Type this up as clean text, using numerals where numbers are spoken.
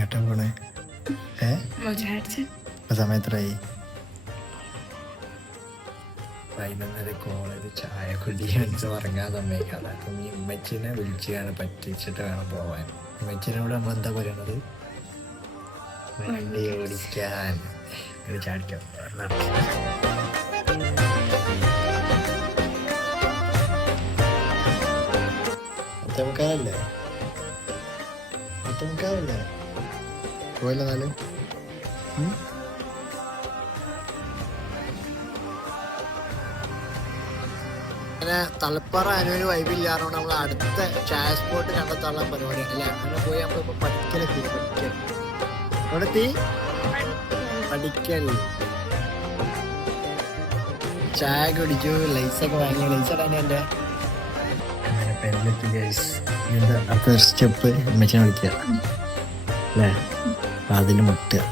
എങ്ങോട്ടാ പോണേ? സമയത്രായി? വൈകുന്നേരം കോളേജ് ചായ കുടി വെച്ച് ഉറങ്ങാൻ സമ്മതിക്കാതെ. അപ്പം ഈ ഉമ്മച്ചിനെ വിളിച്ചാണ് പറ്റിച്ചിട്ട് വേണം പോവാൻ. ഉമ്മച്ചിനോട് നമ്മൾ എന്താ പറയണത്? വണ്ടി ഓടിക്കാൻ ചാടിക്കാം. മുക്കാലല്ലേ പോയില്ല എന്നാലും അങ്ങനെ തലപ്പാറ അനുവിന് വൈബില്ലാറുണ്ട്. നമ്മൾ അടുത്ത ചായ സ്പോട്ട് കണ്ടെത്താനുള്ള പരിപാടിയാണ് അല്ലേ? അങ്ങനെ പോയി നമ്മളിപ്പോൾ പഠിക്കലെത്തി. എവിടെത്തി? പഠിക്കൽ. ചായ കുടിച്ചു, ലൈസൊക്കെ വാങ്ങി. ലൈസ് ഇടാൻ എൻ്റെ അടുത്ത സ്റ്റെപ്പ് അമ്മച്ചിനെ വിളിക്കുക അല്ലേ? അപ്പം അതിന് മുട്ടുക.